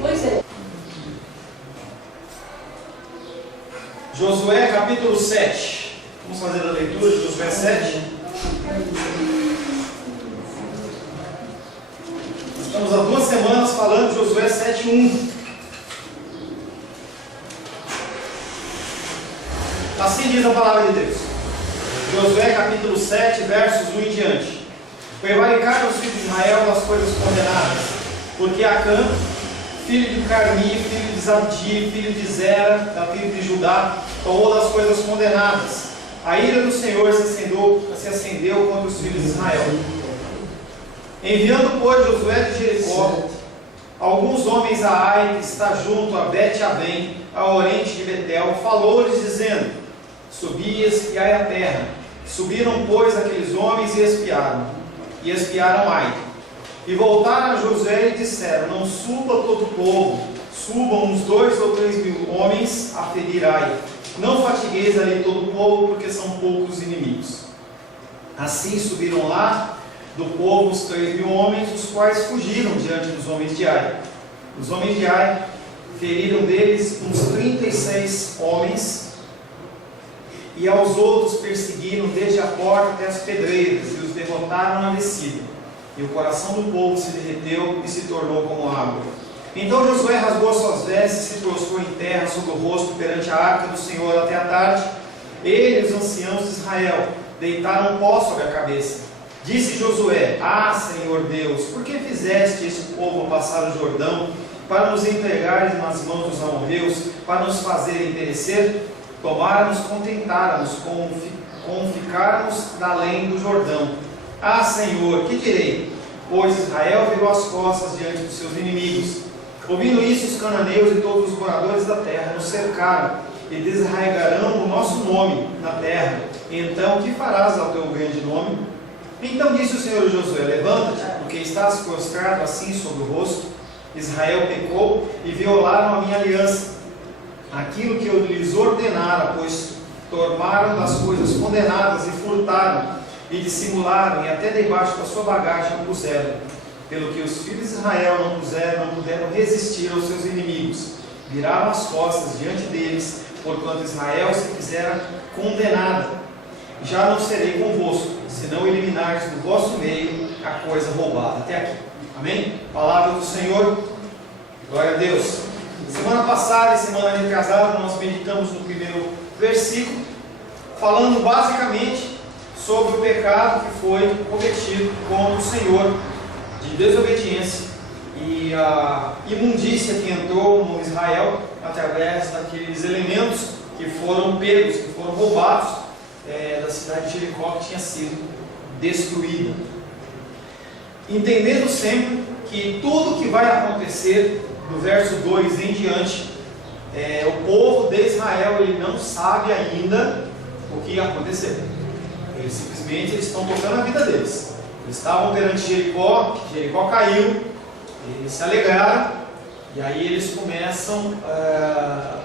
Pois é. Josué capítulo 7. Vamos fazer a leitura de Josué 7. Estamos há 2 semanas falando de Josué 7:1. Assim diz a palavra de Deus. Josué capítulo 7, versos 1 em diante. Prevaricaram os filhos de Israel nas coisas condenadas, porque Acã, filho de Carmi, filho de Zabdi, filho de Zera, da tribo de Judá, tomou das coisas condenadas. A ira do Senhor se acendeu contra os filhos de Israel. Enviando, pois, Josué de Jericó, alguns homens a Ai, que está junto a Bet-Avém, ao oriente de Betel, falou-lhes dizendo: subi e espiai a terra. Subiram, pois, aqueles homens e espiaram Ai. E voltaram a Josué e disseram: não suba todo o povo, subam uns 2 ou 3 mil homens a ferir Ai. Não fatigueis ali todo o povo, porque são poucos inimigos. Assim subiram lá do povo os 3 mil homens, os quais fugiram diante dos homens de Ai. Os homens de Ai feriram deles uns 36 homens, e aos outros perseguiram desde a porta até as pedreiras, e os derrotaram na descida. E o coração do povo se derreteu e se tornou como água. Então Josué rasgou as suas vestes e se prostrou em terra sobre o rosto perante a arca do Senhor até a tarde. Ele e os anciãos de Israel deitaram pó sobre a cabeça. Disse Josué: ah, Senhor Deus, por que fizeste este povo passar o Jordão, para nos entregares nas mãos dos amorreus, para nos fazerem perecer? Tomara-nos, contentara-nos com ficarmos além do Jordão. Ah, Senhor, que direi? Pois Israel virou as costas diante dos seus inimigos. Ouvindo isso, os cananeus e todos os moradores da terra nos cercaram e desarraigarão o nosso nome na terra. Então, que farás ao teu grande nome? Então disse o Senhor a Josué: levanta-te, porque estás prostrado assim sobre o rosto. Israel pecou e violaram a minha aliança, aquilo que eu lhes ordenara, pois tomaram das coisas condenadas e furtaram, e dissimularam, e até debaixo da sua bagagem o puseram. Pelo que os filhos de Israel não puderam resistir aos seus inimigos, viraram as costas diante deles, porquanto Israel se fizera condenada. Já não serei convosco, se não eliminares do vosso meio a coisa roubada. Até aqui. Amém? Palavra do Senhor. Glória a Deus. Semana passada e semana retrasada nós meditamos no primeiro versículo, falando basicamente sobre o pecado que foi cometido contra o Senhor, de desobediência e a imundícia que entrou no Israel através daqueles elementos que foram pegos, que foram roubados da cidade de Jericó, que tinha sido destruída. Entendendo sempre que tudo que vai acontecer do verso 2 em diante, o povo de Israel ele não sabe ainda o que aconteceu. Eles simplesmente estão tocando a vida deles. Eles estavam perante Jericó, Jericó caiu, eles se alegraram, e aí eles começam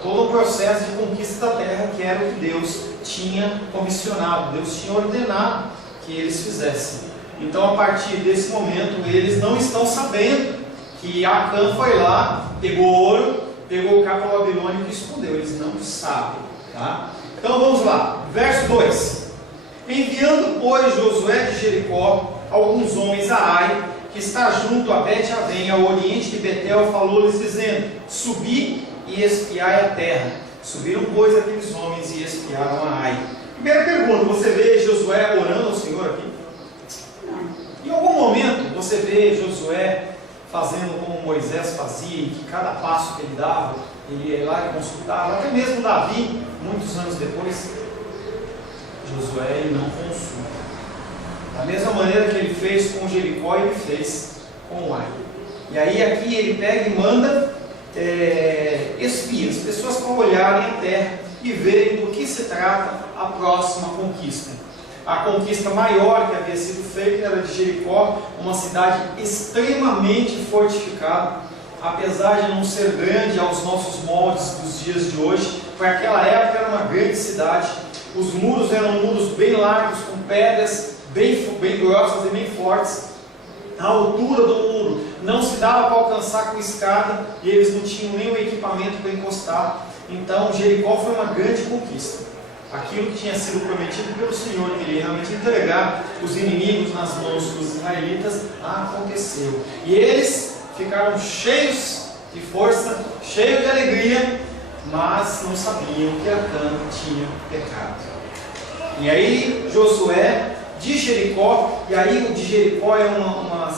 todo o processo de conquista da terra, que era o que Deus tinha comissionado, Deus tinha ordenado que eles fizessem. Então, a partir desse momento, eles não estão sabendo que Acã foi lá, pegou ouro, pegou o capa babilônico e escondeu. Eles não sabem. Tá? Então, vamos lá. Verso 2. Enviando, pois, Josué de Jericó alguns homens a Ai, que está junto a Bet-Avém, ao oriente de Betel, falou-lhes dizendo: subi e espiai a terra. Subiram, pois, aqueles homens e espiaram a Ai. Primeira pergunta: você vê Josué orando ao Senhor aqui? Em algum momento você vê Josué fazendo como Moisés fazia, em que cada passo que ele dava, ele ia lá e consultava, até mesmo Davi, muitos anos depois, Josué ele não consulta. Da mesma maneira que ele fez com Jericó, ele fez com Ai. E aí aqui ele pega e manda espias, pessoas para olharem a terra e verem do que se trata a próxima conquista. A conquista maior que havia sido feita era de Jericó, uma cidade extremamente fortificada, apesar de não ser grande aos nossos moldes dos dias de hoje. Para aquela época era uma grande cidade. Os muros eram muros bem largos, com pedras bem grossas e bem fortes. A altura do muro não se dava para alcançar com escada, e eles não tinham nenhum equipamento para encostar. Então Jericó foi uma grande conquista. Aquilo que tinha sido prometido pelo Senhor, que ele ia realmente entregar os inimigos nas mãos dos israelitas, aconteceu. E eles ficaram cheios de força, cheios de alegria, mas não sabiam que Acã tinha pecado. E aí Josué de Jericó, e aí o de Jericó é uma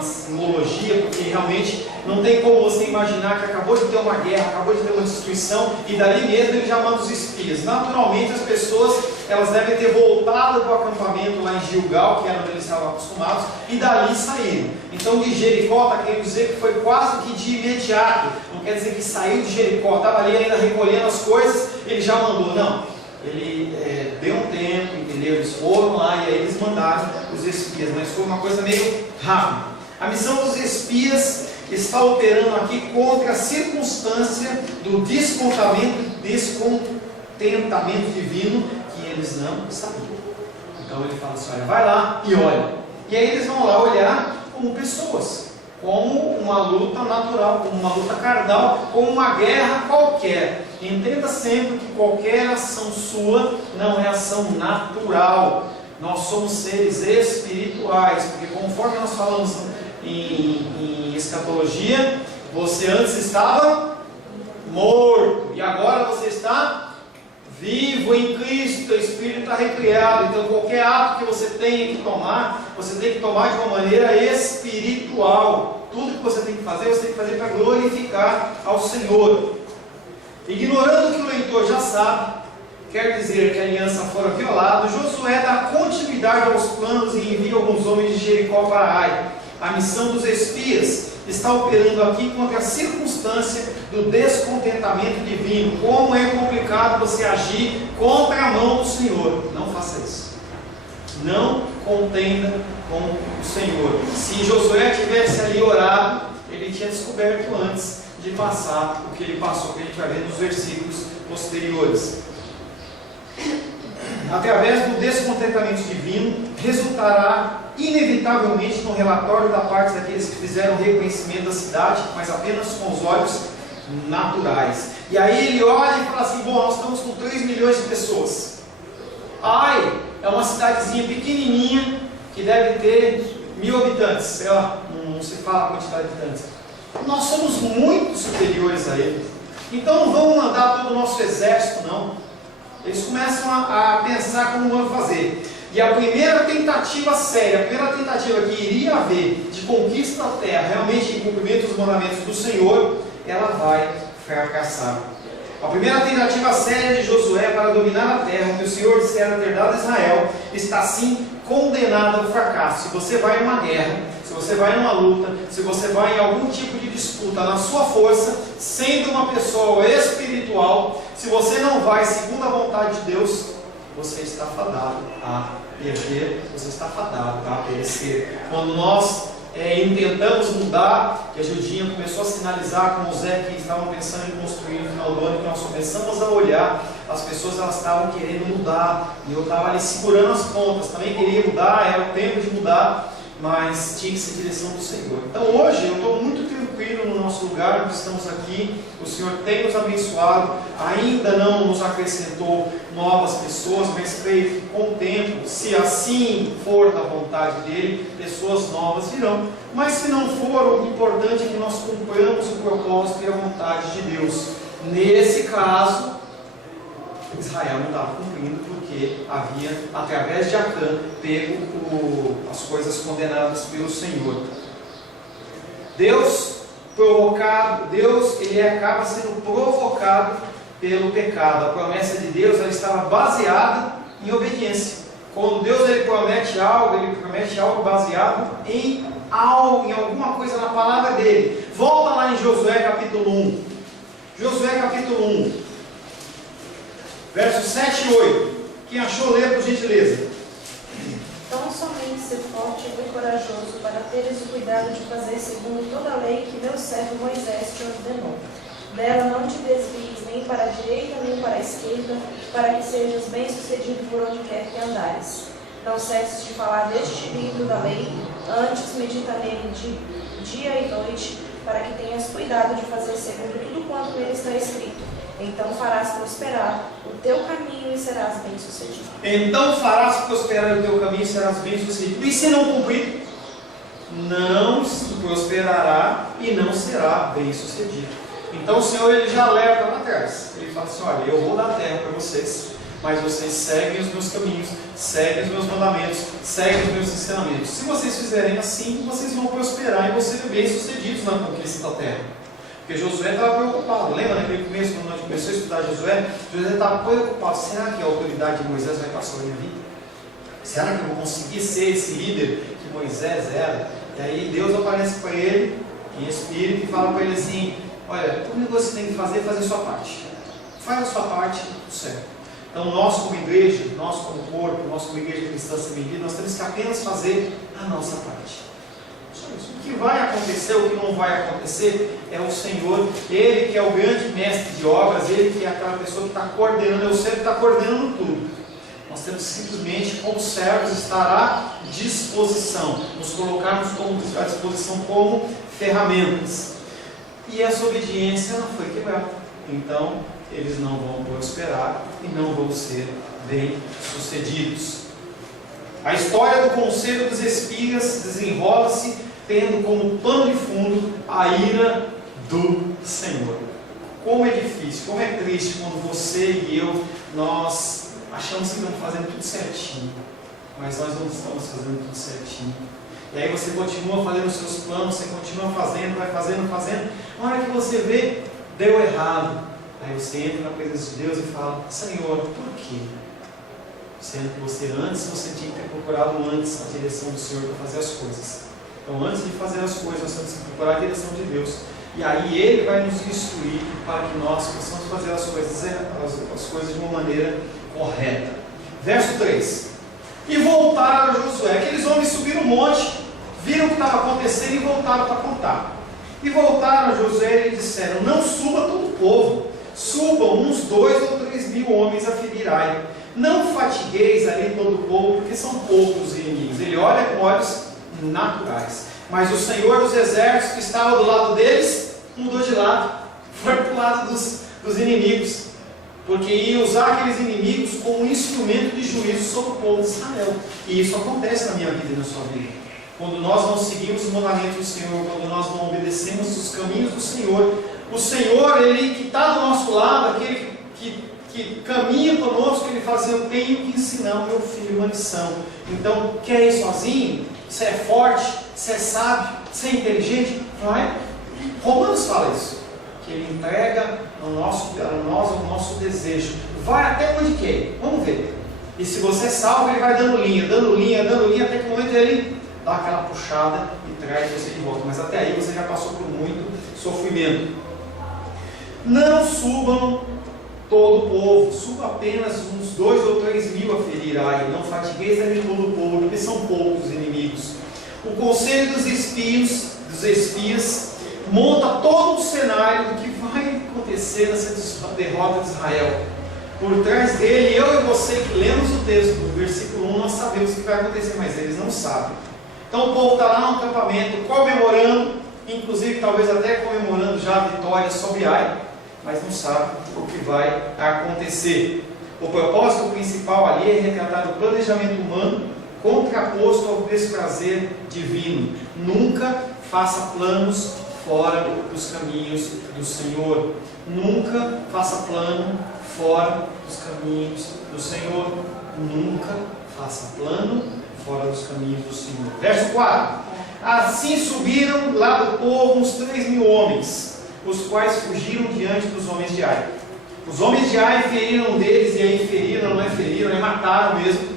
simbologia, porque realmente não tem como você imaginar que acabou de ter uma guerra, acabou de ter uma destruição, e dali mesmo ele já manda os espias. Naturalmente as pessoas, elas devem ter voltado para o acampamento lá em Gilgal, que era onde eles estavam acostumados, e dali saíram. Então de Jericó está querendo dizer que foi quase que de imediato, não quer dizer que saiu de Jericó, estava ali ainda recolhendo as coisas, ele já mandou, não. Ele deu um tempo, entendeu? Eles foram lá e aí eles mandaram os espias, mas foi uma coisa meio rápida. A missão dos espias está operando aqui contra a circunstância do descontentamento divino que eles não sabiam. Então ele fala assim, olha, vai lá e olha. E aí eles vão lá olhar como pessoas, como uma luta natural, como uma luta carnal, como uma guerra qualquer. Entenda sempre que qualquer ação sua não é ação natural. Nós somos seres espirituais, porque conforme nós falamos em escatologia, você antes estava morto e agora você está vivo em Cristo, o Espírito está recriado. Então qualquer ato que você tenha que tomar, você tem que tomar de uma maneira espiritual. Tudo que você tem que fazer, você tem que fazer para glorificar ao Senhor. Ignorando que o leitor já sabe, quer dizer que a aliança fora violada, Josué dá continuidade aos planos e envia alguns homens de Jericó para Ai. A missão dos espias está operando aqui contra a circunstância do descontentamento divino. Como é complicado você agir contra a mão do Senhor. Não faça isso. Não contenda com o Senhor. Se Josué tivesse ali orado, ele tinha descoberto antes de passar o que ele passou, que a gente vai ver nos versículos posteriores. Através do descontentamento divino, resultará inevitavelmente no relatório da parte daqueles que fizeram o reconhecimento da cidade, mas apenas com os olhos naturais. E aí ele olha e fala assim, bom, nós estamos com 3 milhões de pessoas. Ai, é uma cidadezinha pequenininha, que deve ter 1000 habitantes, sei lá, não se fala a quantidade de habitantes. Nós somos muito superiores a eles. Então não vamos mandar todo o nosso exército, não. Eles começam a pensar como vão fazer. E a primeira tentativa séria, a primeira tentativa que iria haver de conquista da terra, realmente em cumprimento dos mandamentos do Senhor, ela vai fracassar. A primeira tentativa séria de Josué para dominar a terra, onde o Senhor dissera ter dado a Israel, está sim condenada ao fracasso. Se você vai em uma guerra, se você vai em uma luta, se você vai em algum tipo de disputa na sua força, sendo uma pessoa espiritual, se você não vai segundo a vontade de Deus, você está fadado a perder, você está fadado a perecer. Quando nós intentamos mudar, que a Judinha começou a sinalizar com o Zé que estavam pensando em construir no final do ano, que nós começamos a olhar, as pessoas elas estavam querendo mudar, e eu estava ali segurando as pontas, também queria mudar, era o tempo de mudar, mas tinha que ser direção do Senhor. Então hoje eu estou muito tranquilo no nosso lugar, onde estamos aqui, o Senhor tem nos abençoado, ainda não nos acrescentou novas pessoas, mas creio que com o tempo, se assim for da vontade dEle, pessoas novas virão. Mas se não for, o importante é que nós cumpramos o propósito e a vontade de Deus. Nesse caso, Israel não estava cumprindo, porque havia, através de Acã, pego as coisas condenadas pelo Senhor. Deus ele acaba sendo provocado pelo pecado. A promessa de Deus ela estava baseada em obediência. Quando Deus ele promete algo baseado em algo, em alguma coisa na palavra dele. Volta lá em Josué capítulo 1. Josué capítulo 1, versos 7 e 8. Quem achou, lê por gentileza. Tão somente ser forte e corajoso para teres o cuidado de fazer segundo toda a lei que meu servo Moisés te ordenou. Dela não te desvies nem para a direita nem para a esquerda, para que sejas bem-sucedido por onde quer que andares. Não cesses de falar deste livro da lei, antes medita nele dia e noite, para que tenhas cuidado de fazer segundo tudo quanto nele está escrito. Então farás prosperar o teu caminho e serás bem-sucedido. Então farás prosperar o teu caminho e serás bem-sucedido. E se não cumprir, não prosperará e não será bem-sucedido. Então o Senhor, ele já alerta lá atrás. Ele fala assim: olha, eu vou dar terra para vocês, mas vocês seguem os meus caminhos, seguem os meus mandamentos, seguem os meus ensinamentos. Se vocês fizerem assim, vocês vão prosperar e vão ser bem-sucedidos na conquista da terra. Porque Josué estava preocupado. Lembra naquele começo, quando nós começamos a estudar Josué estava preocupado: será que a autoridade de Moisés vai passar na minha vida? Será que eu vou conseguir ser esse líder que Moisés era? E aí Deus aparece para ele em espírito e fala para ele assim: olha, tudo que você tem que fazer é fazer a sua parte. Faz a sua parte, tudo certo. Então nós como igreja, nós como corpo, nós como igreja cristã semelhante, nós temos que apenas fazer a nossa parte. O que vai acontecer, o que não vai acontecer, é o Senhor, Ele que é o grande mestre de obras, Ele que é aquela pessoa que está coordenando, é o Senhor que está coordenando tudo. Nós temos simplesmente, como servos, estar à disposição, nos colocarmos à disposição como ferramentas. E essa obediência não foi quebrada. Então, eles não vão prosperar e não vão ser bem-sucedidos. A história do conselho dos espias desenrola-se tendo como pano de fundo a ira do Senhor. Como é difícil, como é triste quando você e eu, nós achamos que estamos fazendo tudo certinho, mas nós não estamos fazendo tudo certinho. E aí você continua fazendo os seus planos, você continua fazendo, vai fazendo. Na hora que você vê, deu errado. Aí você entra na presença de Deus e fala: Senhor, por quê? Sendo que você tinha que ter procurado antes a direção do Senhor para fazer as coisas. Então, antes de fazer as coisas, nós temos que procurar a direção de Deus. E aí Ele vai nos instruir para que nós possamos fazer as coisas de uma maneira correta. Verso 3. E voltaram a Josué. Aqueles homens subiram o monte, viram o que estava acontecendo e voltaram para contar. E voltaram a Josué e disseram: não suba todo o povo, subam uns 2 ou 3 mil homens a ferir Ai. Não fatigueis ali todo o povo, porque são poucos os inimigos. Ele olha com olhos naturais. Mas o Senhor dos exércitos que estava do lado deles, mudou de lado. Foi para o lado dos inimigos. Porque ia usar aqueles inimigos como um instrumento de juízo sobre o povo de Israel. E isso acontece na minha vida e na sua vida. Quando nós não seguimos os mandamentos do Senhor, quando nós não obedecemos os caminhos do Senhor, o Senhor, Ele que está do nosso lado, aquele que caminha conosco, Ele fala assim: eu tenho que ensinar o meu filho uma lição. Então, quer ir sozinho? Você é forte? Você é sábio? Você é inteligente? Vai. Romanos fala isso. Que Ele entrega a nós o nosso desejo. Vai até onde quer. Vamos ver. E se você é salvo, Ele vai dando linha, até que no momento Ele dá aquela puxada e traz você de volta. Mas até aí você já passou por muito sofrimento. Não subam todo o povo, suba apenas uns 2 ou 3 mil a ferir Ai. Não fatigueis ali todo o povo, porque são poucos os inimigos. O conselho dos espias monta todo o cenário do que vai acontecer nessa derrota de Israel. Por trás dele, eu e você que lemos o texto do versículo 1, nós sabemos o que vai acontecer, mas eles não sabem. Então o povo está lá no acampamento, comemorando, inclusive talvez até comemorando já a vitória sobre Ai, mas não sabe o que vai acontecer. O propósito principal ali é retratar o planejamento humano contraposto ao desprazer divino. Nunca faça planos fora dos caminhos do Senhor. Nunca faça plano fora dos caminhos do Senhor. Nunca faça plano fora dos caminhos do Senhor. Verso 4. Assim subiram lá do povo uns 3 mil homens, os quais fugiram diante dos homens de Ai. Os homens de Ai feriram deles, e aí feriram, não é feriram, é mataram mesmo.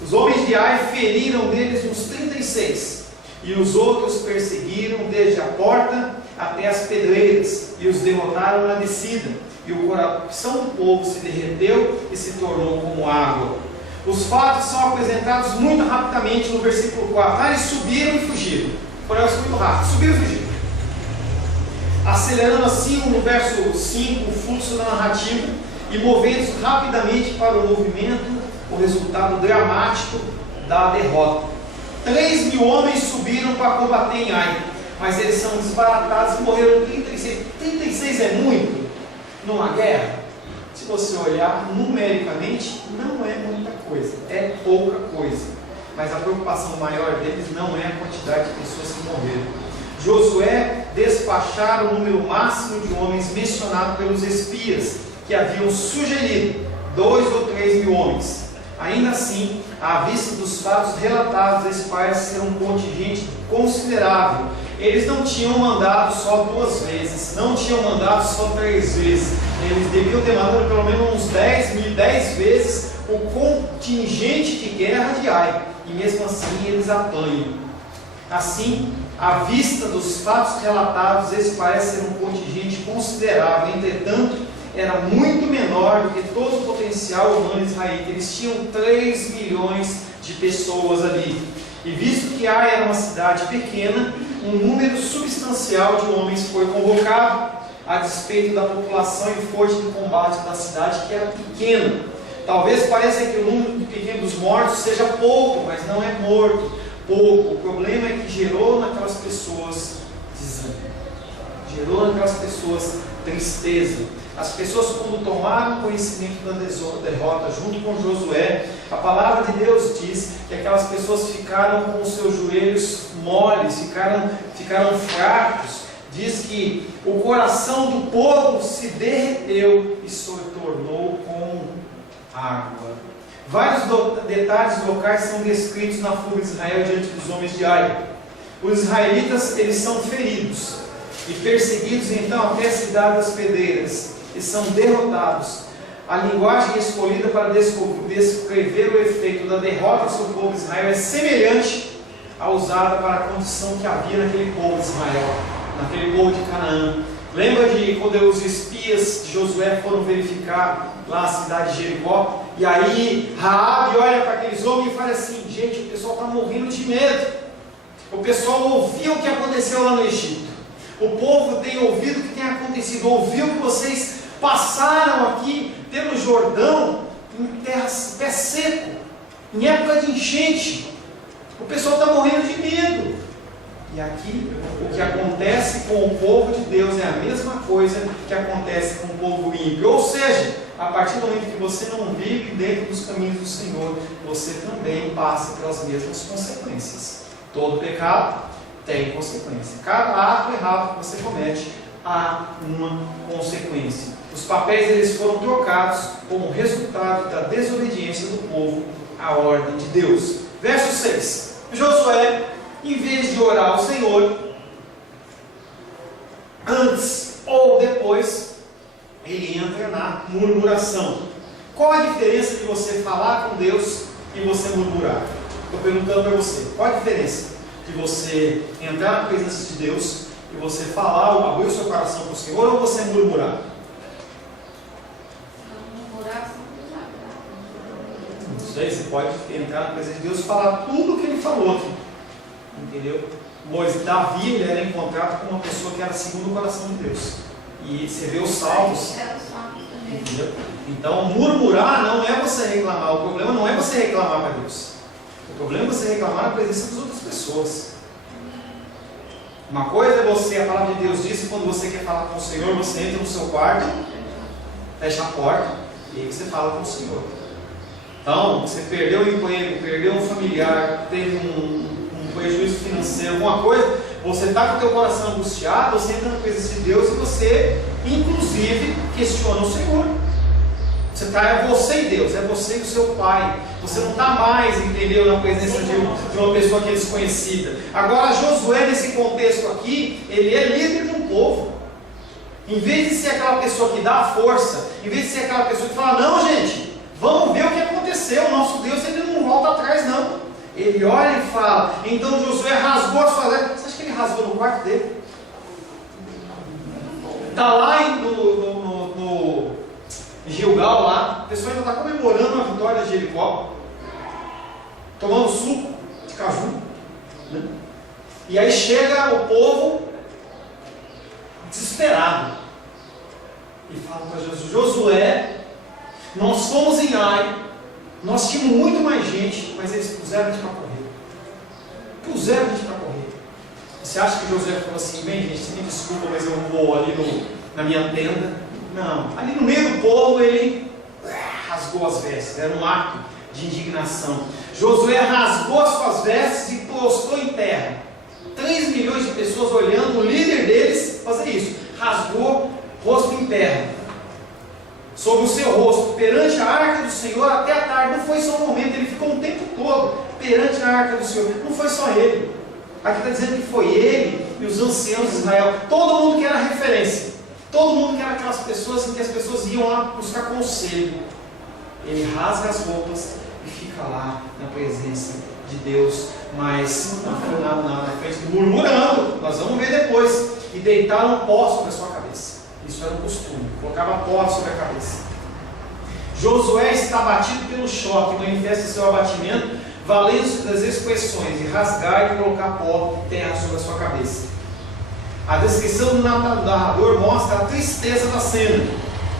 Os homens de Ai feriram deles uns 36, e os outros perseguiram desde a porta até as pedreiras, e os derrotaram na descida, e o coração do povo se derreteu e se tornou como água. Os fatos são apresentados muito rapidamente no versículo 4. Eles subiram e fugiram. Foram muito rápido, subiram e fugiram. Acelerando assim no verso 5 o fluxo da narrativa e movendo-se rapidamente para o movimento, o resultado dramático da derrota. 3 mil homens subiram para combater em Ai, mas eles são desbaratados e morreram 36. 36 é muito numa guerra? Se você olhar numericamente, não é muita coisa, é pouca coisa. Mas a preocupação maior deles não é a quantidade de pessoas que morreram. Josué despachara o número máximo de homens mencionado pelos espias, que haviam sugerido 2 ou 3 mil homens. Ainda assim, à vista dos fatos relatados, esse parece ser um contingente considerável. Eles não tinham mandado só 2 vezes, não tinham mandado só 3 vezes. Eles deviam ter mandado pelo menos uns 10 vezes o contingente de guerra de Ai. E mesmo assim eles apanham. Assim, à vista dos fatos relatados, esse parece ser um contingente considerável. Entretanto, era muito menor do que todo o potencial humano israelita. Eles tinham 3 milhões de pessoas ali. E visto que Ai era uma cidade pequena, um número substancial de homens foi convocado, a despeito da população e força de combate da cidade, que era pequena. Talvez pareça que o número pequeno dos mortos seja pouco, mas não é morto, pouco. O problema é que gerou naquelas pessoas desânimo, gerou naquelas pessoas tristeza. As pessoas, quando tomaram conhecimento da derrota junto com Josué, a palavra de Deus diz que aquelas pessoas ficaram com os seus joelhos moles, ficaram fracos. Diz que o coração do povo se derreteu e se tornou com água. Vários detalhes locais são descritos na fuga de Israel diante dos homens de Ai. Os israelitas, eles são feridos e perseguidos então até a cidade das pedreiras, e são derrotados. A linguagem escolhida para descrever o efeito da derrota sobre o povo de Israel é semelhante à usada para a condição que havia naquele povo de Israel, naquele povo de Canaã. Lembra de quando os espias de Josué foram verificar lá a cidade de Jericó? E aí Raabe olha para aqueles homens e fala assim: gente, o pessoal está morrendo de medo. O pessoal ouviu o que aconteceu lá no Egito. O povo tem ouvido o que tem acontecido. Ouviu que vocês passaram aqui pelo Jordão em pé seco, em época de enchente. O pessoal está morrendo de medo. E aqui, o que acontece com o povo de Deus é a mesma coisa que acontece com o povo ímpio. Ou seja, a partir do momento que você não vive dentro dos caminhos do Senhor, você também passa pelas mesmas consequências. Todo pecado tem consequência. Cada ato errado que você comete, há uma consequência. Os papéis eles foram trocados como resultado da desobediência do povo à ordem de Deus. Verso 6. Josué, em vez de orar ao Senhor, antes ou depois, ele entra na murmuração. Qual a diferença de você falar com Deus e você murmurar? Estou perguntando para você, qual a diferença de você entrar na presença de Deus e você falar ou abrir o seu coração para o Senhor, ou você murmurar? Não sei, você pode entrar na presença de Deus e falar tudo o que ele falou aqui. Entendeu? Davi, ele era encontrado com uma pessoa que era segundo o coração de Deus. E você vê os salmos. Entendeu? Então, murmurar não é você reclamar. O problema não é você reclamar para Deus. O problema é você reclamar na presença das outras pessoas. Uma coisa é você, a palavra de Deus diz que quando você quer falar com o Senhor, você entra no seu quarto, fecha a porta e aí você fala com o Senhor. Então, você perdeu o emprego, perdeu um familiar, teve um prejuízo financeiro, alguma coisa, você está com o teu coração angustiado, você entra na presença de Deus e você, inclusive, questiona o Senhor. É você e Deus, é você e o seu Pai. Você não está mais, entendeu, na presença de uma pessoa que é desconhecida. Agora, Josué, nesse contexto aqui, ele é líder de um povo. Em vez de ser aquela pessoa que dá a força, em vez de ser aquela pessoa que fala: não, gente, vamos ver o que aconteceu, o nosso Deus, ele não volta atrás, não. Ele olha e fala. Então Josué rasgou as suas vestes. Você acha que ele rasgou no quarto dele? Está lá no Gilgal, lá, o pessoal ainda está comemorando a vitória de Jericó, tomando suco de caju, né? E aí chega o povo desesperado e fala para Jesus: Josué, nós fomos em Ai, nós tínhamos muito mais gente, mas eles puseram a gente para correr. Você acha que Josué falou assim, bem gente, me desculpa, mas eu vou ali na minha tenda? Não, ali no meio do povo ele rasgou as vestes, era um ato de indignação. Josué rasgou as suas vestes e postou em terra. 3 milhões de pessoas olhando, o líder deles fazer isso, rasgou rosto em terra, sobre o seu rosto, perante a arca do Senhor até a tarde. Não foi só um momento, ele ficou um tempo todo perante a arca do Senhor. Não foi só ele. Aqui está dizendo que foi ele e os anciãos de Israel, todo mundo que era referência, todo mundo que era aquelas pessoas em que as pessoas iam lá buscar conselho. Ele rasga as roupas e fica lá na presença de Deus, mas na frente, murmurando. Nós vamos ver depois. E deitaram pó sobre a sua cabeça. Isso era um costume, colocava pó sobre a cabeça. Josué está abatido pelo choque, manifesta seu abatimento, valendo-se das expressões de rasgar e colocar pó, terra sobre a sua cabeça. A descrição do narrador mostra a tristeza da cena,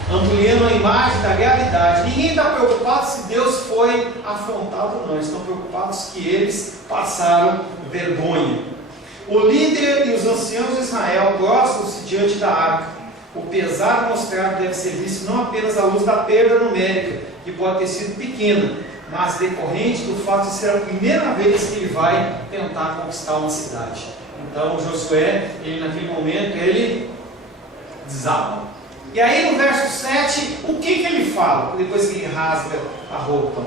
ampliando a imagem da realidade. Ninguém está preocupado se Deus foi afrontado ou não, eles estão preocupados que eles passaram vergonha. O líder e os anciãos de Israel prostram-se diante da arca. O pesar mostrado deve ser visto não apenas à luz da perda numérica, que pode ter sido pequena, mas decorrente do fato de ser a primeira vez que ele vai tentar conquistar uma cidade. Então Josué, ele naquele momento, ele desaba. E aí no verso 7, o que ele fala, depois que ele rasga a roupa?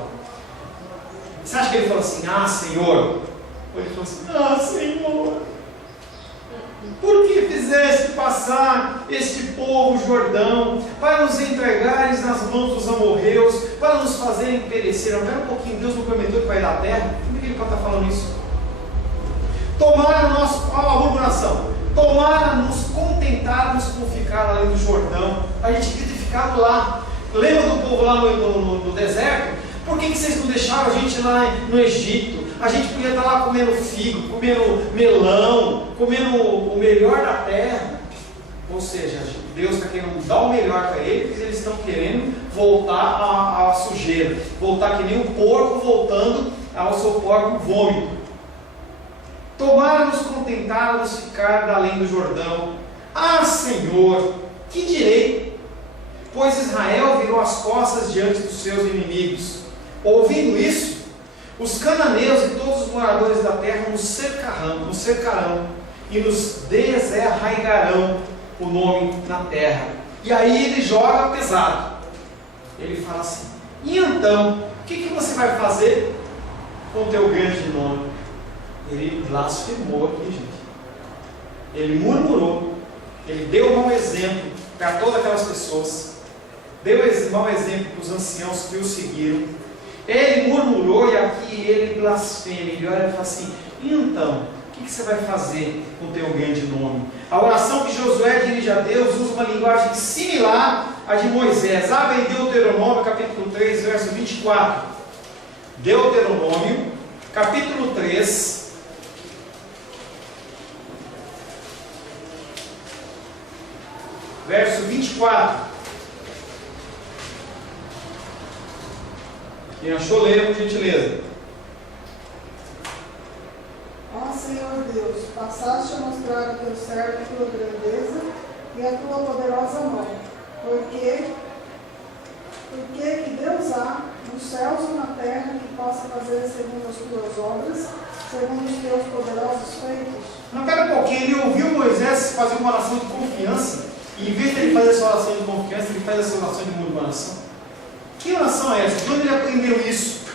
Você acha que ele fala assim, ah Senhor? Ou ele fala assim, ah Senhor, por que fizeste passar este povo Jordão, para nos entregares nas mãos dos amorreus, para nos fazerem perecer? Agora um pouquinho, Deus não prometeu que vai dar terra? Por que ele pode estar falando isso? Tomara nosso, a murmuração, tomara nos contentarmos com ficar além do Jordão. A gente queria ter ficado lá. Lembra do povo lá no deserto? Por que vocês não deixaram a gente lá no Egito? A gente podia estar lá comendo figo, comendo melão, comendo o melhor da terra. Ou seja, Deus está querendo dar o melhor para eles, porque eles estão querendo voltar à sujeira, voltar que nem o porco voltando ao seu porco vômito. Tomara nos contentar, nos ficar além do Jordão. Ah Senhor, que direi? Pois Israel virou as costas diante dos seus inimigos. Ouvindo isso, os cananeus e todos os moradores da terra nos cercarão e nos desarraigarão o nome na terra. E aí ele joga pesado. Ele fala assim, e então, o que você vai fazer com o teu grande nome? Ele blasfemou aqui, gente. Ele murmurou. Ele deu mau exemplo para todas aquelas pessoas. Deu mau exemplo para os anciãos que o seguiram. Ele murmurou e aqui ele blasfema. Ele olha e fala assim, e então, o que você vai fazer com o teu grande nome? A oração que Josué dirige a Deus usa uma linguagem similar à de Moisés. Abre em Deuteronômio, capítulo 3, verso 24. Deuteronômio, capítulo 3, verso 24. Quem achou, leia por gentileza. Ó Senhor Deus, passaste a mostrar a teu servo a tua grandeza e a tua poderosa mão. Porque que Deus há nos céus ou na terra que possa fazer segundo as tuas obras, segundo os teus poderosos feitos? Não, pera um pouquinho, ele ouviu Moisés fazer uma oração de confiança, e em vez de ele fazer essa oração de confiança, ele faz essa oração de murmuração. Que oração é essa? De onde ele aprendeu isso?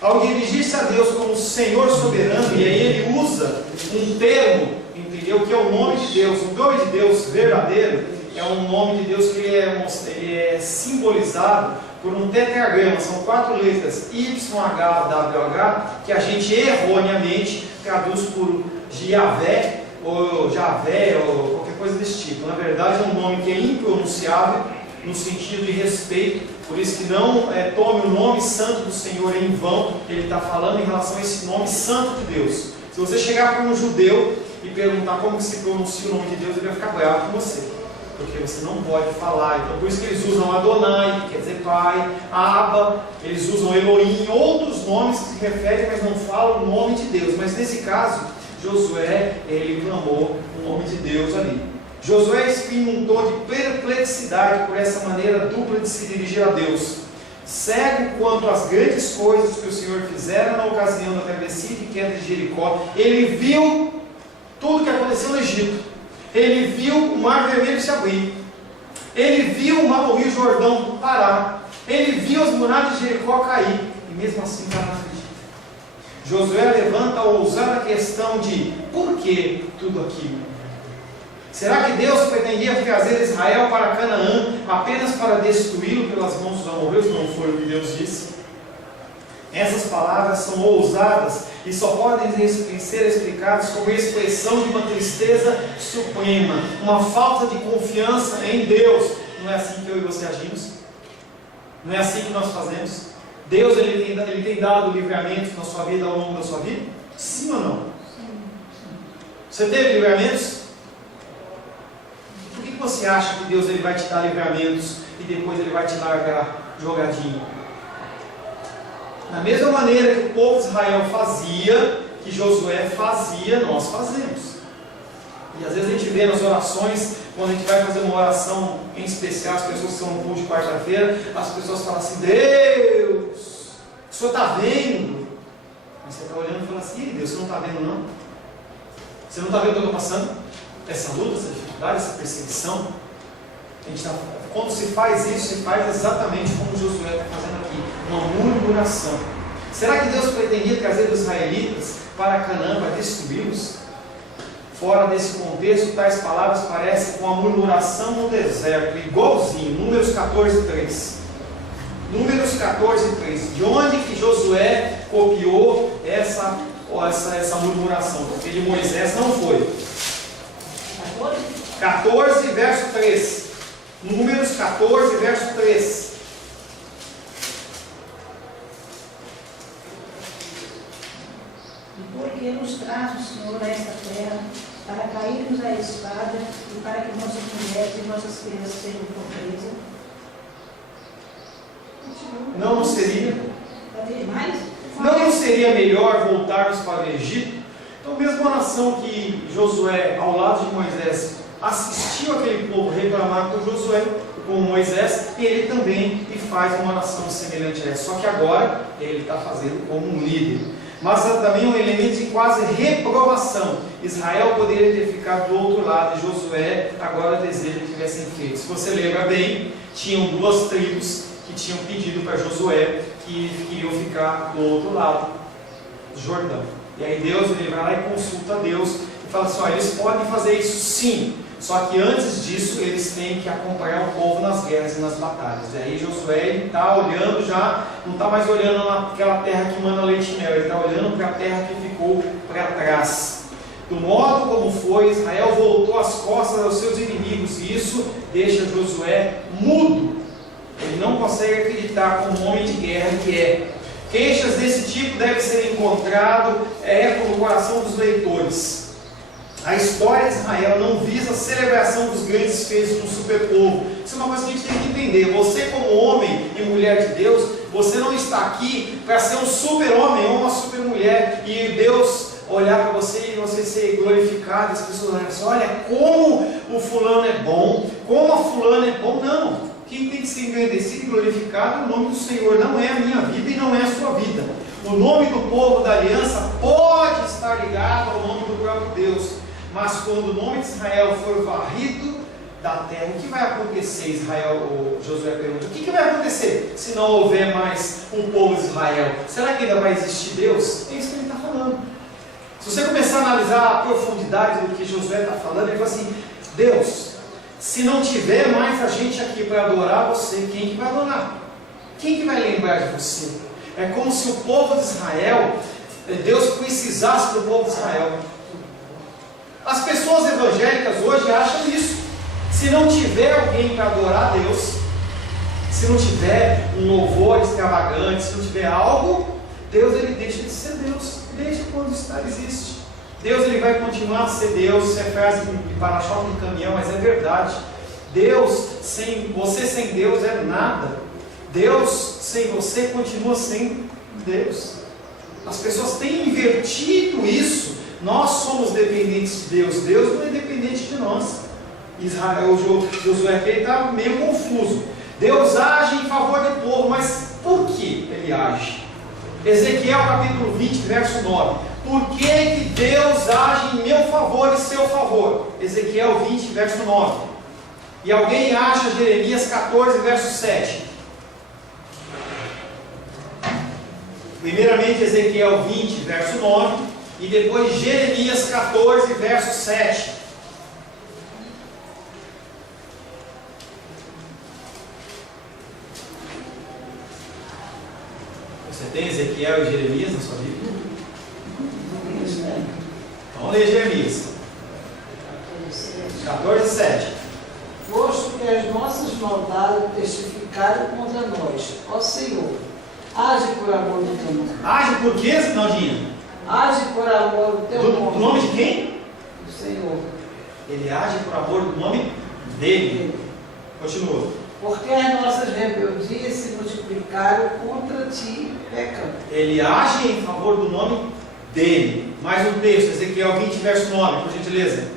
Ao dirigir-se a Deus como Senhor soberano, e aí ele usa um termo, entendeu? Que é o nome de Deus. O nome de Deus verdadeiro é um nome de Deus que ele é simbolizado por um tetragrama. São 4 letras, YHWH, que a gente erroneamente traduz por Yahvé, ou Javé, ou qualquer coisa desse tipo. Na verdade é um nome que é impronunciável, no sentido de respeito. Por isso que não tome o nome santo do Senhor em vão. Ele está falando em relação a esse nome santo de Deus. Se você chegar para um judeu e perguntar como se pronuncia o nome de Deus, ele vai ficar bravo com você, porque você não pode falar. Então por isso que eles usam Adonai, que quer dizer Pai, Abba, eles usam Elohim, outros nomes que se referem, mas não falam o nome de Deus. Mas nesse caso, Josué, ele clamou o nome de Deus ali. Josué exprime um tom de perplexidade por essa maneira dupla de se dirigir a Deus. Cego quanto às grandes coisas que o Senhor fizera na ocasião da travessia de queda de Jericó, ele viu tudo o que aconteceu no Egito. Ele viu o mar vermelho se abrir. Ele viu o rio Jordão parar. Ele viu as muralhas de Jericó cair. E mesmo assim não acredita. Josué levanta a ousada questão de por que tudo aquilo? Será que Deus pretendia trazer Israel para Canaã apenas para destruí-lo pelas mãos dos amorreus? Não foi o que Deus disse. Essas palavras são ousadas e só podem ser explicadas como expressão de uma tristeza suprema, uma falta de confiança em Deus. Não é assim que eu e você agimos? Não é assim que nós fazemos? Deus ele tem dado livramentos na sua vida ao longo da sua vida? Sim ou não? Você teve livramentos? Por que você acha que Deus ele vai te dar livramentos e depois ele vai te largar jogadinho? Da mesma maneira que o povo de Israel fazia, que Josué fazia, nós fazemos. E às vezes a gente vê nas orações, quando a gente vai fazer uma oração em especial, as pessoas que estão no culto de quarta-feira, as pessoas falam assim: Deus, o Senhor está vendo? Mas você está olhando e fala assim: Deus, você não está vendo não? Você não está vendo o que eu estou passando? Essa luta, essa dificuldade, essa perseguição? Quando se faz isso, se faz exatamente como Josué está fazendo aqui, uma murmuração. Será que Deus pretendia trazer os israelitas para Canaã para destruí-los? Fora desse contexto, tais palavras parecem com a murmuração no deserto, igualzinho, Números 14:3. Números 14:3. De onde que Josué copiou essa murmuração? Porque de Moisés não foi. 14, verso 3. Números 14, verso 3. E porque nos traz o Senhor a esta terra, para cairmos à espada, e para que nossas mulheres e nossas crianças sejam presas. Não seria? Vai ter mais? Não seria melhor voltarmos para o Egito? Então, mesmo a nação que Josué, ao lado de Moisés, assistiu aquele povo reclamar com Josué, com Moisés, ele também faz uma oração semelhante a essa. Só que agora ele está fazendo como um líder. Mas também um elemento de quase reprovação. Israel poderia ter ficado do outro lado, e Josué agora deseja que tivessem feito. Se você lembra bem, tinham duas tribos que tinham pedido para Josué que queriam ficar do outro lado do Jordão. E aí Deus ele vai lá e consulta a Deus e fala assim: eles podem fazer isso sim, só que antes disso eles têm que acompanhar o povo nas guerras e nas batalhas. E aí Josué está olhando já, não está mais olhando naquela terra que mana leite e mel, ele está olhando para a terra que ficou para trás. Do modo como foi, Israel voltou as costas aos seus inimigos, e isso deixa Josué mudo. Ele não consegue acreditar como homem de guerra que é. Queixas desse tipo devem ser encontradas no coração dos leitores. A história de Israel não visa a celebração dos grandes feitos de um superpovo. Isso é uma coisa que a gente tem que entender. Você, como homem e mulher de Deus, você não está aqui para ser um super-homem ou uma super-mulher e Deus olhar para você e você ser glorificado. As pessoas olham assim: olha como o fulano é bom, como a fulana é bom. Não. Quem tem que ser engrandecido e glorificado é o nome do Senhor. Não é a minha vida e não é a sua vida. O nome do povo da aliança pode estar ligado ao nome do próprio Deus. Mas quando o nome de Israel for varrido da terra, o que vai acontecer? Josué pergunta: o que vai acontecer se não houver mais um povo de Israel? Será que ainda vai existir Deus? É isso que ele está falando. Se você começar a analisar a profundidade do que Josué está falando, ele fala assim: Deus, se não tiver mais a gente aqui para adorar você, quem que vai adorar? Quem que vai lembrar de você? É como se o povo de Israel, Deus precisasse do povo de Israel. As pessoas evangélicas hoje acham isso. Se não tiver alguém para adorar a Deus, se não tiver um louvor extravagante, se não tiver algo, Deus ele deixa de ser Deus. Desde quando isso existe. Deus ele vai continuar a ser Deus. Isso é frase de para-choque de caminhão, mas é verdade. Deus sem Deus é nada. Deus sem você continua sendo Deus. As pessoas têm invertido isso Nós somos dependentes de Deus. Deus não é dependente de nós. Israel, Josué aqui está meio confuso. Deus age em favor do povo, mas por que ele age? Ezequiel capítulo 20, verso 9. Por que que Deus age em meu favor e seu favor? Ezequiel 20, verso 9. E alguém acha Jeremias 14, verso 7. Primeiramente Ezequiel 20, verso 9. E depois Jeremias 14, verso 7. Você tem Ezequiel e Jeremias na sua Bíblia? Vamos ler Jeremias 14, 7. Posto que as nossas maldades testificaram contra nós, ó Senhor, age por amor do teu nome. Age por quê, Naldinha? Age por amor do teu nome. Do nome de quem? Do Senhor. Ele age por amor do nome dele. Continua. Porque as nossas rebeldias se multiplicaram contra ti, pecando. Ele age em favor do nome dele. Mais um texto, Ezequiel 20, verso 9, por gentileza.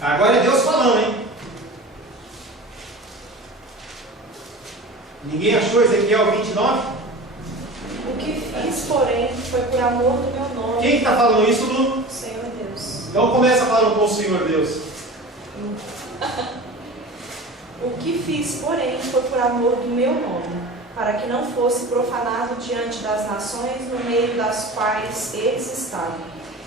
Agora é Deus falando, hein? Ninguém achou Ezequiel 29? O que fiz, porém, foi por amor do meu nome. Quem está falando isso, Lu? Senhor Deus. Então começa falando com o Senhor Deus. O que fiz, porém, foi por amor do meu nome, para que não fosse profanado diante das nações no meio das quais eles estavam,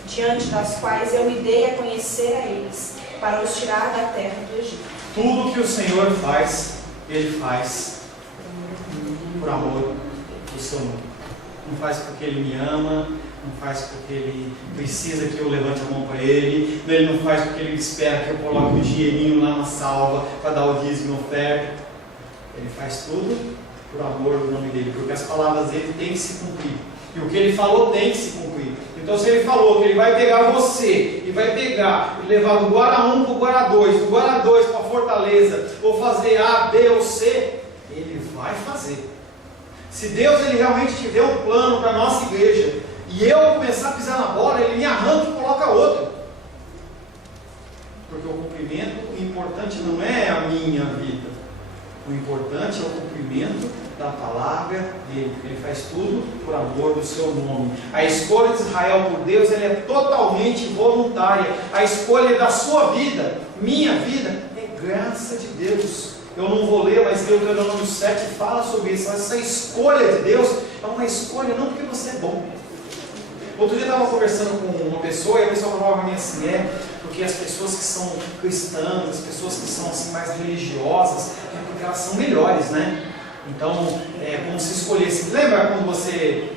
diante das quais eu me dei a conhecer a eles, para os tirar da terra do Egito. Tudo que o Senhor faz, Ele faz por amor do seu nome. Não faz porque Ele me ama, não faz porque Ele precisa que eu levante a mão para Ele, Ele não faz porque Ele espera que eu coloque um dinheirinho lá na salva para dar o dízimo e oferta. Ele faz tudo por amor do nome dEle, porque as palavras dEle têm que se cumprir. E o que Ele falou tem que se cumprir. Então se Ele falou que Ele vai pegar você, e vai pegar e levar do Guará 1 para o Guará 2, do Guará 2 para a Fortaleza, ou fazer A, B ou C, Ele vai fazer. Se Deus ele realmente tiver um plano para a nossa igreja, e eu começar a pisar na bola, Ele me arranca e coloca outro. Porque o cumprimento, o importante não é a minha vida. O importante é o cumprimento da palavra dele. Ele faz tudo por amor do seu nome. A escolha de Israel por Deus ela é totalmente voluntária. A escolha da sua vida, minha vida, é graça de Deus. Eu não vou ler, mas Deuteronômio 7 fala sobre isso. Essa escolha de Deus é uma escolha não porque você é bom. Outro dia eu estava conversando com uma pessoa e a pessoa falava para mim assim, porque as pessoas que são cristãs, as pessoas que são assim, mais religiosas, é porque elas são melhores, né? Então, é como se escolhesse. Lembra quando você,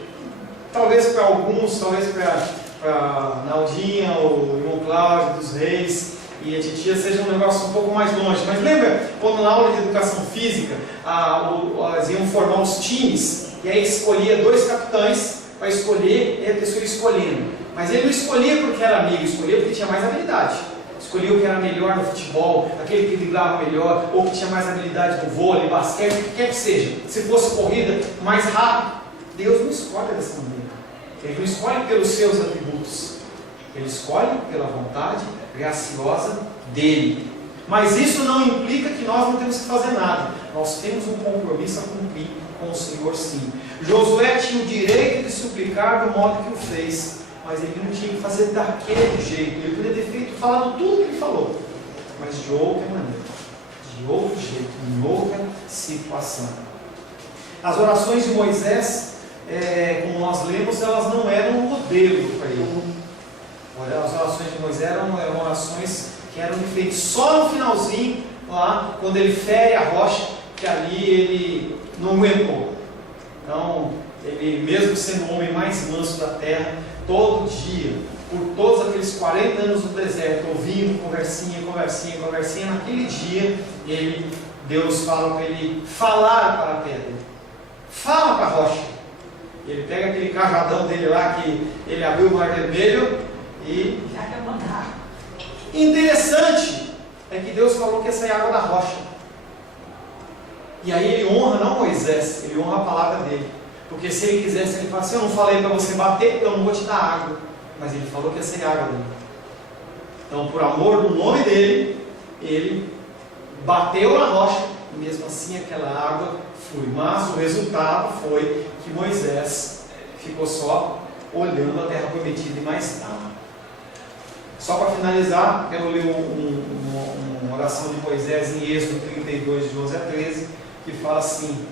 talvez para alguns, talvez para Naldinha, o irmão Cláudio, dos Reis e a titia seja um negócio um pouco mais longe, mas lembra quando na aula de educação física elas iam formar os times e aí escolhia 2 capitães para escolher e a pessoa escolhendo, mas ele não escolhia porque era amigo, escolhia porque tinha mais habilidade, escolhia o que era melhor no futebol, aquele que driblava melhor, ou que tinha mais habilidade no vôlei, basquete, o que quer que seja, se fosse corrida mais rápido. Deus não escolhe dessa maneira, Ele não escolhe pelos seus atributos, Ele escolhe pela vontade graciosa dEle. Mas isso não implica que nós não temos que fazer nada. Nós temos um compromisso a cumprir com o Senhor, sim. Josué tinha o direito de suplicar do modo que o fez, mas ele não tinha que fazer daquele jeito. Ele poderia ter falado tudo o que ele falou, mas de outra maneira, de outro jeito, em outra situação. As orações de Moisés, como nós lemos, elas não eram um modelo para ele. As orações de Moisés eram orações que eram feitas só no finalzinho, lá, quando ele fere a rocha, que ali ele não aguentou. Então, ele mesmo sendo o homem mais manso da terra, todo dia, por todos aqueles 40 anos no deserto, ouvindo conversinha, naquele dia, Deus fala para ele falar para a pedra, fala para a rocha. Ele pega aquele cajadão dele lá, que ele abriu o mar vermelho, e interessante é que Deus falou que ia sair água da rocha. E aí ele honra não Moisés, ele honra a palavra dele. Porque se ele quisesse, ele fala assim, eu não falei para você bater, eu não vou te dar água. mas ele falou que ia ser água dele. Então, por amor do nome dele, ele bateu na rocha, e mesmo assim aquela água flui. Mas o resultado foi que Moisés ficou só olhando a terra prometida e mais nada. Só para finalizar, quero ler uma oração de Moisés em Êxodo 32, de 11 a 13, que fala assim: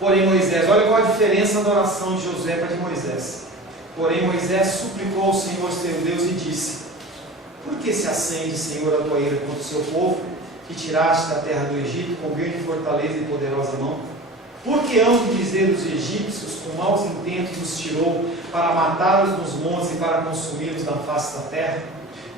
porém Moisés, olha qual a diferença da oração de Josué para a de Moisés. Porém Moisés suplicou ao Senhor seu Deus e disse: por que se acende, Senhor, a tua ira contra o seu povo, que tiraste da terra do Egito com grande fortaleza e poderosa mão? Por que hão de dizer os egípcios, com maus intentos os tirou, para matá-los nos montes e para consumi-los da face da terra?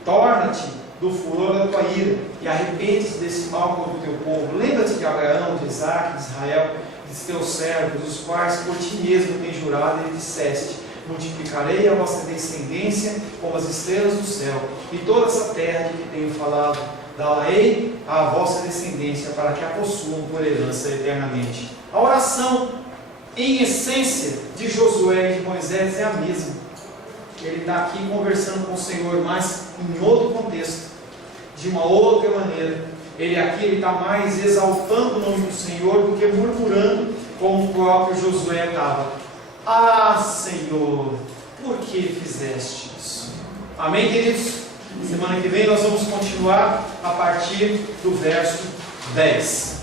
Torna-te do furor da tua ira, e arrepende-te desse mal contra o teu povo. Lembra-te de Abraão, de Isaque, de Israel, de teus servos, os quais por ti mesmo tens jurado, e disseste: multiplicarei a vossa descendência como as estrelas do céu, e toda essa terra de que tenho falado, dá-la-ei à vossa descendência, para que a possuam por herança eternamente. A oração, em essência, de Josué e de Moisés é a mesma. Ele está aqui conversando com o Senhor, mas em outro contexto, de uma outra maneira. Ele está mais exaltando o nome do Senhor do que murmurando, como o próprio Josué estava. Ah, Senhor, por que fizeste isso? Amém, queridos? Semana que vem nós vamos continuar a partir do verso 10.